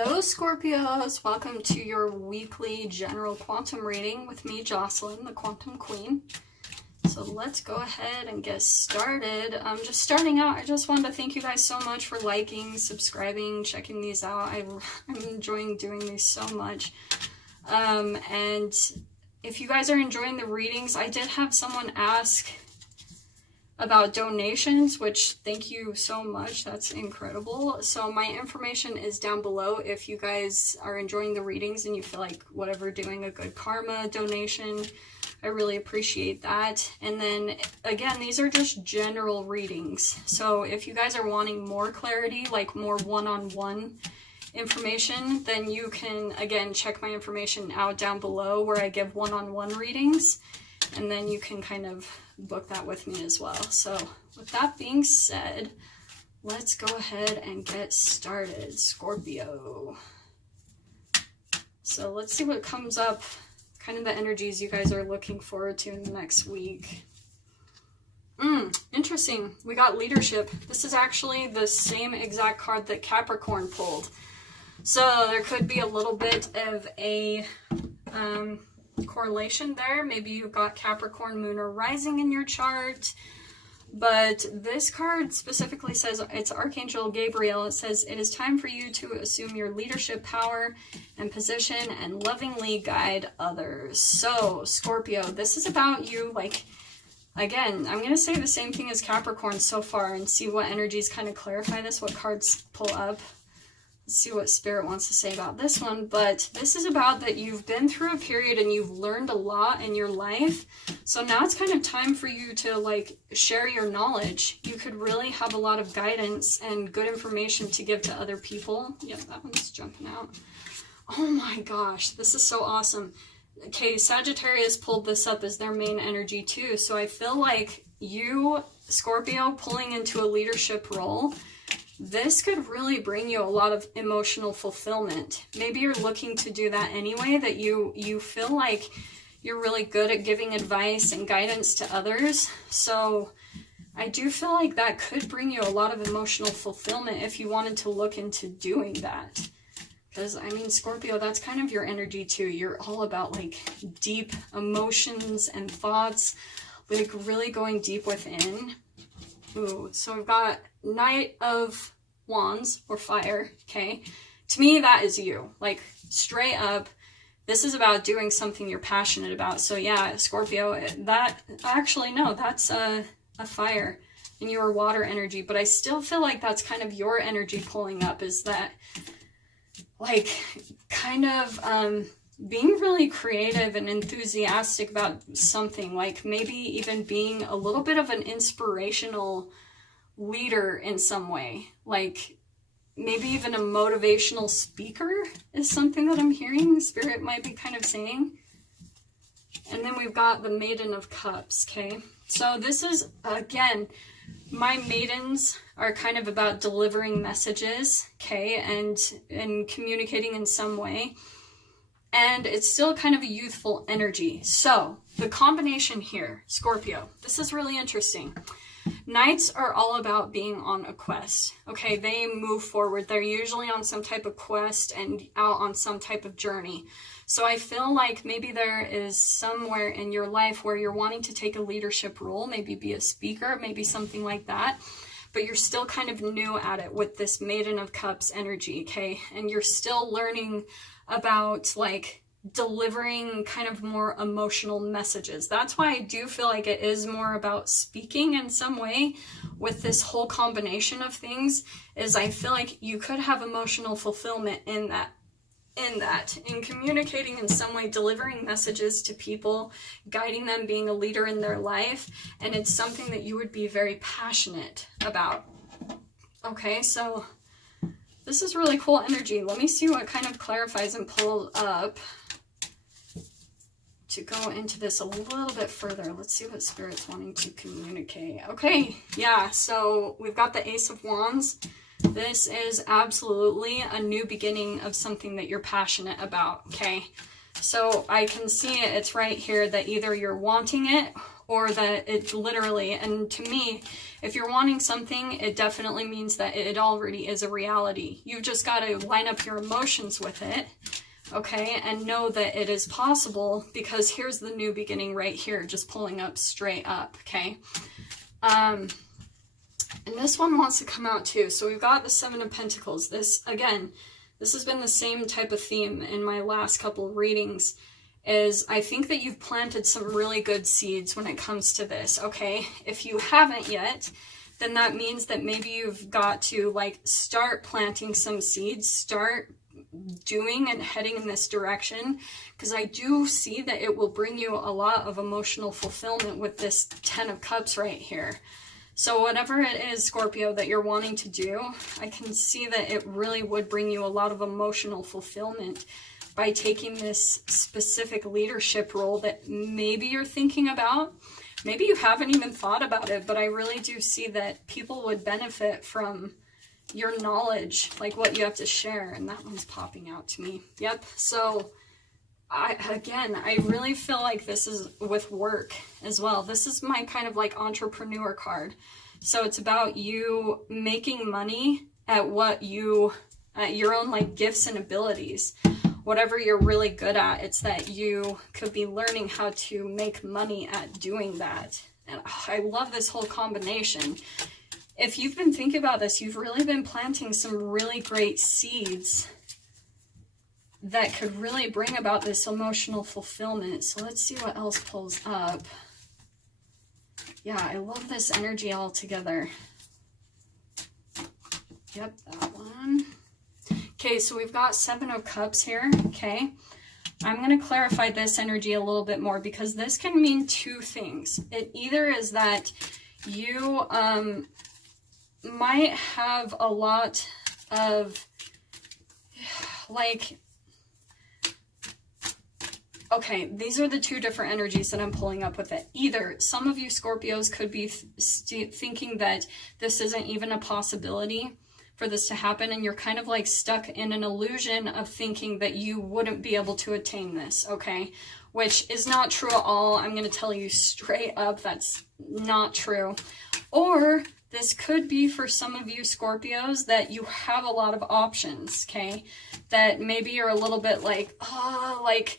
Hello Scorpios, welcome to your weekly general quantum reading with me, Jocelyn, the Quantum Queen. So let's go ahead and get started. Just starting out, I just wanted to thank you guys so much for liking, subscribing, checking these out. I'm enjoying doing these so much. And if you guys are enjoying the readings, I did have someone ask about donations, which thank you so much, that's incredible. So my information is down below if you guys are enjoying the readings and you feel like whatever, doing a good karma donation, I really appreciate that. And then again, these are just general readings, so if you guys are wanting more clarity, like more one-on-one information, then you can again check my information out down below where I give one-on-one readings, and then you can kind of book that with me as well. So with that being said, let's go ahead and get started, Scorpio. So let's see what comes up, kind of the energies you guys are looking forward to in the next week. Interesting. We got leadership. This is actually the same exact card that Capricorn pulled. So there could be a little bit of a correlation there. Maybe you've got Capricorn moon or rising in your chart, but this card specifically says, it's Archangel Gabriel. It says, it is time for you to assume your leadership power and position and lovingly guide others. So Scorpio, this is about you. Like, again, I'm going to say the same thing as Capricorn so far and see what energies kind of clarify this, what cards pull up. See what Spirit wants to say about this one. But this is about that you've been through a period and you've learned a lot in your life, so now it's kind of time for you to like share your knowledge. You could really have a lot of guidance and good information to give to other people. Yeah, that one's jumping out. Oh my gosh, this is so awesome. Okay, Sagittarius pulled this up as their main energy too, so I feel like you, Scorpio, pulling into a leadership role, this could really bring you a lot of emotional fulfillment. Maybe you're looking to do that anyway, that you feel like you're really good at giving advice and guidance to others. So I do feel like that could bring you a lot of emotional fulfillment if you wanted to look into doing that. Because, I mean, Scorpio, that's kind of your energy too. You're all about like deep emotions and thoughts, like really going deep within. Ooh, so we've got Knight of Wands or fire. Okay, to me that is you, like straight up. This is about doing something you're passionate about. So yeah, Scorpio, that actually, no, that's a fire and your water energy, but I still feel like that's kind of your energy pulling up, is that like kind of being really creative and enthusiastic about something, like maybe even being a little bit of an inspirational leader in some way, like maybe even a motivational speaker is something that I'm hearing Spirit might be kind of saying. And then we've got the Maiden of Cups. Okay, so this is, again, my maidens are kind of about delivering messages, okay, and communicating in some way. And it's still kind of a youthful energy. So the combination here, Scorpio, this is really interesting. Knights are all about being on a quest. Okay, they move forward. They're usually on some type of quest and out on some type of journey. So I feel like maybe there is somewhere in your life where you're wanting to take a leadership role, maybe be a speaker, maybe something like that, but you're still kind of new at it with this Maiden of Cups energy, okay? And you're still learning about like delivering kind of more emotional messages. That's why I do feel like it is more about speaking in some way with this whole combination of things, is I feel like you could have emotional fulfillment in communicating in some way, delivering messages to people, guiding them, being a leader in their life, and it's something that you would be very passionate about. Okay, so this is really cool energy. Let me see what kind of clarifies and pulls up to go into this a little bit further. Let's see what Spirit's wanting to communicate. Okay, yeah, so we've got the Ace of Wands. This is absolutely a new beginning of something that you're passionate about, okay? So I can see it, it's right here that either you're wanting it or that it literally, and to me, if you're wanting something, it definitely means that it already is a reality. You've just got to line up your emotions with it, okay, and know that it is possible, because here's the new beginning right here, just pulling up straight up, okay? And this one wants to come out too. So we've got the Seven of Pentacles. This, again, this has been the same type of theme in my last couple of readings, is I think that you've planted some really good seeds when it comes to this, okay? If you haven't yet, then that means that maybe you've got to like start planting some seeds, start doing and heading in this direction, because I do see that it will bring you a lot of emotional fulfillment with this Ten of Cups right here. So whatever it is, Scorpio, that you're wanting to do, I can see that it really would bring you a lot of emotional fulfillment by taking this specific leadership role that maybe you're thinking about. Maybe you haven't even thought about it, but I really do see that people would benefit from your knowledge, like what you have to share. And that one's popping out to me. Yep. So I really feel like this is with work as well. This is my kind of like entrepreneur card. So it's about you making money at what you, at your own like gifts and abilities. Whatever you're really good at, it's that you could be learning how to make money at doing that. And I love this whole combination. If you've been thinking about this, you've really been planting some really great seeds that could really bring about this emotional fulfillment. So let's see what else pulls up. Yeah, I love this energy all together. Yep, that one. Okay, so we've got Seven of Cups here, okay? I'm going to clarify this energy a little bit more, because this can mean two things. It either is that you might have a lot of, like, okay, these are the two different energies that I'm pulling up with it. Either some of you Scorpios could be thinking that this isn't even a possibility for this to happen, and you're kind of like stuck in an illusion of thinking that you wouldn't be able to attain this, okay? Which is not true at all. I'm going to tell you straight up, that's not true. Or this could be for some of you Scorpios that you have a lot of options, okay? That maybe you're a little bit like, oh, like,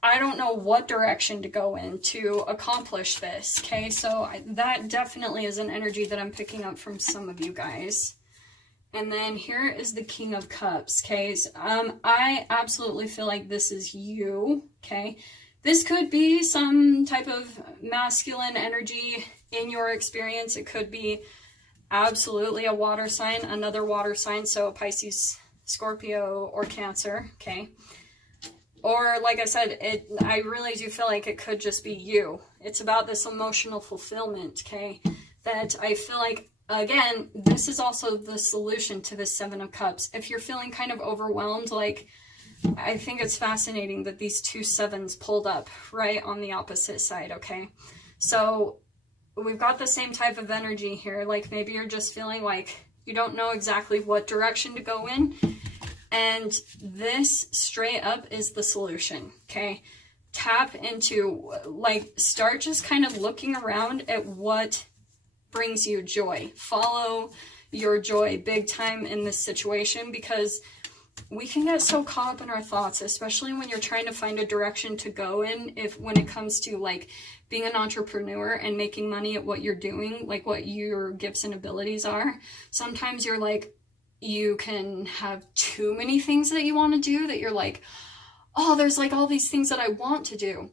I don't know what direction to go in to accomplish this, okay? So that definitely is an energy that I'm picking up from some of you guys. And then here is the King of Cups, okay? So, I absolutely feel like this is you, okay? This could be some type of masculine energy in your experience. It could be absolutely a water sign, another water sign, so Pisces, Scorpio, or Cancer, okay? Or, like I said, I really do feel like it could just be you. It's about this emotional fulfillment, okay? That I feel like, again, this is also the solution to this Seven of Cups. If you're feeling kind of overwhelmed, like, I think it's fascinating that these two sevens pulled up right on the opposite side, okay? So we've got the same type of energy here. Like, maybe you're just feeling like you don't know exactly what direction to go in. And this straight up is the solution, okay? Tap into, like, start just kind of looking around at what brings you joy. Follow your joy big time in this situation, because we can get so caught up in our thoughts, especially when you're trying to find a direction to go in, when it comes to like being an entrepreneur and making money at what you're doing, like what your gifts and abilities are. Sometimes you're like, you can have too many things that you want to do, that you're like, oh, there's like all these things that I want to do,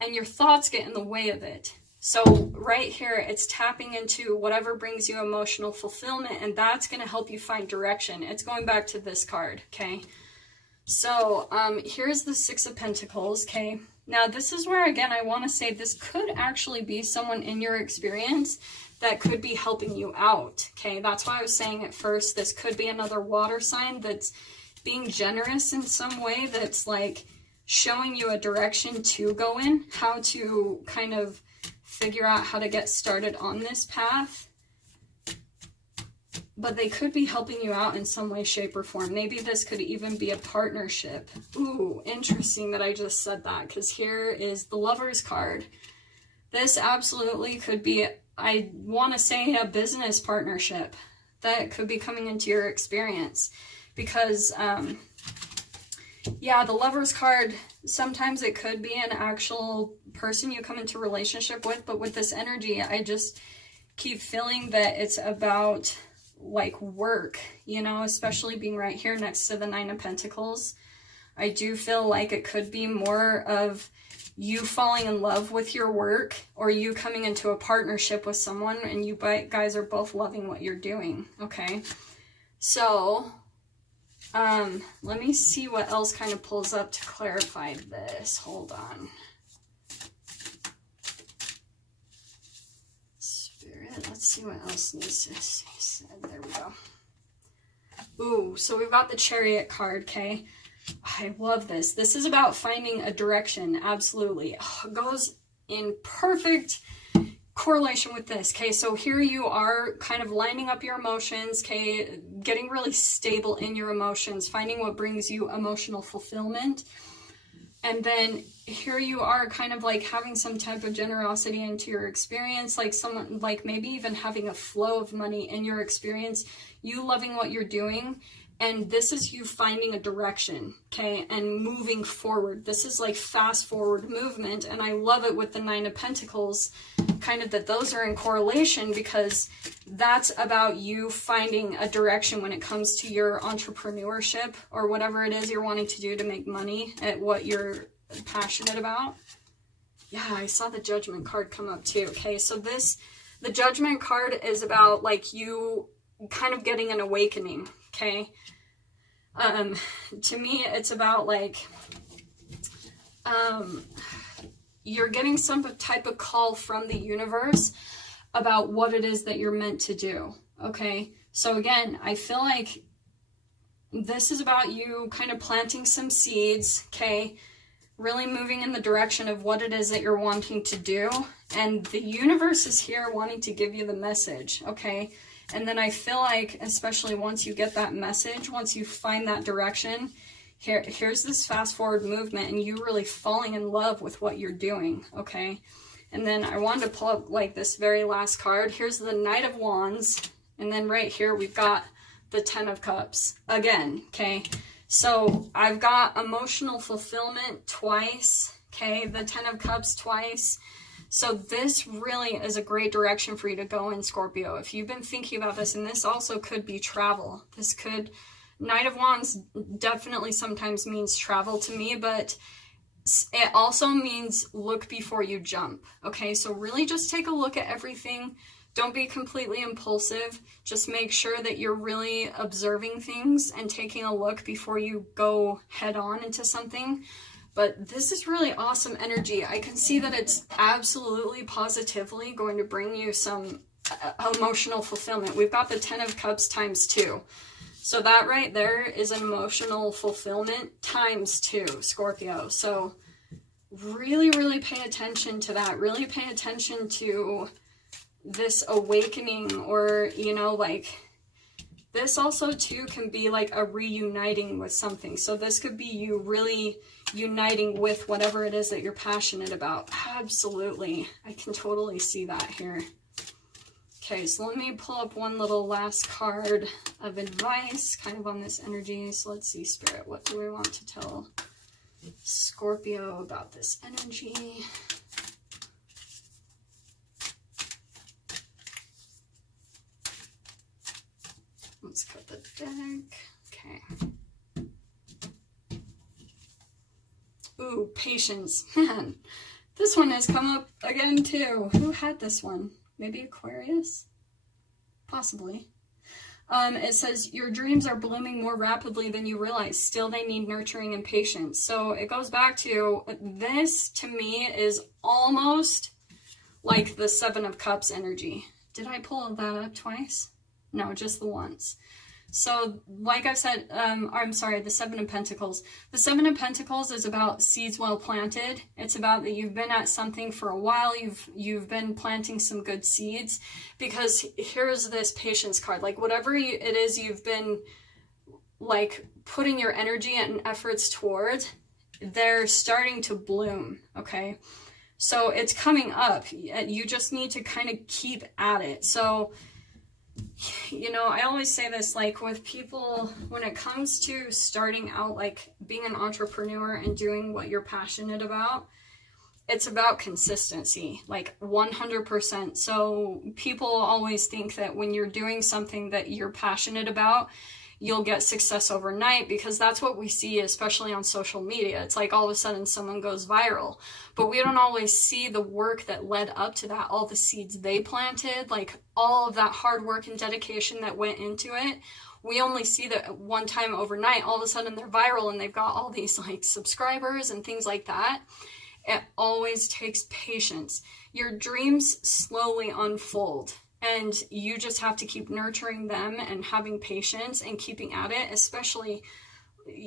and your thoughts get in the way of it. So right here, it's tapping into whatever brings you emotional fulfillment, and that's going to help you find direction. It's going back to this card, okay? So here's the Six of Pentacles, okay? Now this is where, again, I want to say this could actually be someone in your experience that could be helping you out, okay? That's why I was saying at first, this could be another water sign that's being generous in some way, that's like showing you a direction to go in, how to kind of figure out how to get started on this path. But they could be helping you out in some way, shape, or form. Maybe this could even be a partnership. Ooh, interesting that I just said that, because here is the Lover's card. This absolutely could be, I want to say, a business partnership that could be coming into your experience. Because, yeah, the Lover's card, sometimes it could be an actual person you come into relationship with, but with this energy, I just keep feeling that it's about, like, work, you know, especially being right here next to the Nine of Pentacles. I do feel like it could be more of you falling in love with your work, or you coming into a partnership with someone and you guys are both loving what you're doing, okay? So, let me see what else kind of pulls up to clarify this. Hold on. Spirit, let's see what else needs to be said. There we go. Ooh, so we've got the Chariot card, okay? I love this. This is about finding a direction, absolutely. Oh, it goes in perfect correlation with this, okay? So here you are kind of lining up your emotions, okay? Getting really stable in your emotions, finding what brings you emotional fulfillment. And then here you are kind of like having some type of generosity into your experience, like someone, like maybe even having a flow of money in your experience, you loving what you're doing. And this is you finding a direction, okay, and moving forward. This is like fast forward movement, and I love it with the Nine of Pentacles, kind of that those are in correlation, because that's about you finding a direction when it comes to your entrepreneurship or whatever it is you're wanting to do to make money at what you're passionate about. Yeah, I saw the Judgment card come up too, okay? So the Judgment card is about like you kind of getting an awakening, okay? To me, it's about like, you're getting some type of call from the universe about what it is that you're meant to do, okay? So again, I feel like this is about you kind of planting some seeds, okay? Really moving in the direction of what it is that you're wanting to do. And the universe is here wanting to give you the message, okay? And then I feel like, especially once you get that message, once you find that direction, here's this fast forward movement and you really falling in love with what you're doing, okay? And then I wanted to pull up like this very last card. Here's the Knight of Wands. And then right here, we've got the Ten of Cups again, okay? So I've got emotional fulfillment twice, okay? The Ten of Cups twice. So this really is a great direction for you to go in, Scorpio. If you've been thinking about this, and this also could be travel. This could, Knight of Wands definitely sometimes means travel to me, but it also means look before you jump. Okay, so really just take a look at everything. Don't be completely impulsive. Just make sure that you're really observing things and taking a look before you go head on into something. But this is really awesome energy. I can see that it's absolutely positively going to bring you some emotional fulfillment. We've got the Ten of Cups times 2. So that right there is an emotional fulfillment times 2, Scorpio. So really, really pay attention to that. Really pay attention to this awakening, or, you know, like, this also too can be like a reuniting with something. So this could be you really uniting with whatever it is that you're passionate about. Absolutely. I can totally see that here. Okay, so let me pull up one little last card of advice kind of on this energy. So let's see, Spirit, what do we want to tell Scorpio about this energy? Let's cut the deck. Okay. Ooh, patience. Man, this one has come up again too. Who had this one? Maybe Aquarius? Possibly. It says, your dreams are blooming more rapidly than you realize. Still, they need nurturing and patience. So it goes back to, this to me is almost like the Seven of Cups energy. Did I pull that up twice? No, just the once. So, like I said, I'm sorry, the Seven of Pentacles. The Seven of Pentacles is about seeds well planted. It's about that you've been at something for a while. You've been planting some good seeds. Because here's this patience card. Like, whatever it is you've been, like, putting your energy and efforts towards, they're starting to bloom, okay? So it's coming up. You just need to kind of keep at it. So, you know, I always say this, like with people, when it comes to starting out, like being an entrepreneur and doing what you're passionate about, it's about consistency, like 100%. So people always think that when you're doing something that you're passionate about, you'll get success overnight, because that's what we see, especially on social media. It's like all of a sudden someone goes viral, but we don't always see the work that led up to that, all the seeds they planted, like all of that hard work and dedication that went into it. We only see that one time overnight, all of a sudden they're viral and they've got all these like subscribers and things like that. It always takes patience. Your dreams slowly unfold, and you just have to keep nurturing them and having patience and keeping at it. Especially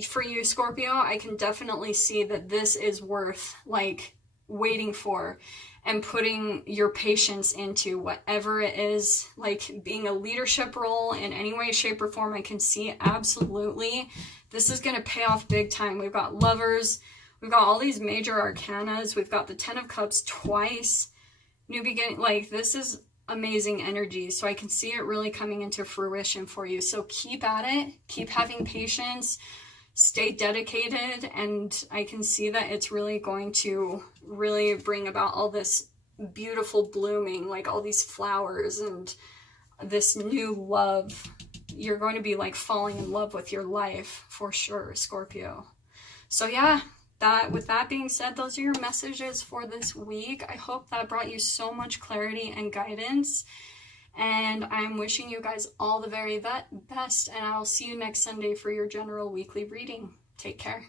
for you, Scorpio, I can definitely see that this is worth like waiting for and putting your patience into, whatever it is, like being a leadership role in any way, shape, or form. I can see absolutely this is going to pay off big time. We've got Lovers. We've got all these major arcanas. We've got the 10 of Cups twice. New beginning. Like, this is amazing energy. So I can see it really coming into fruition for you. So keep at it. Keep having patience. Stay dedicated. And I can see that it's really going to really bring about all this beautiful blooming, like all these flowers and this new love. You're going to be like falling in love with your life for sure, Scorpio. So yeah. With that being said, those are your messages for this week. I hope that brought you so much clarity and guidance. And I'm wishing you guys all the very best. And I'll see you next Sunday for your general weekly reading. Take care.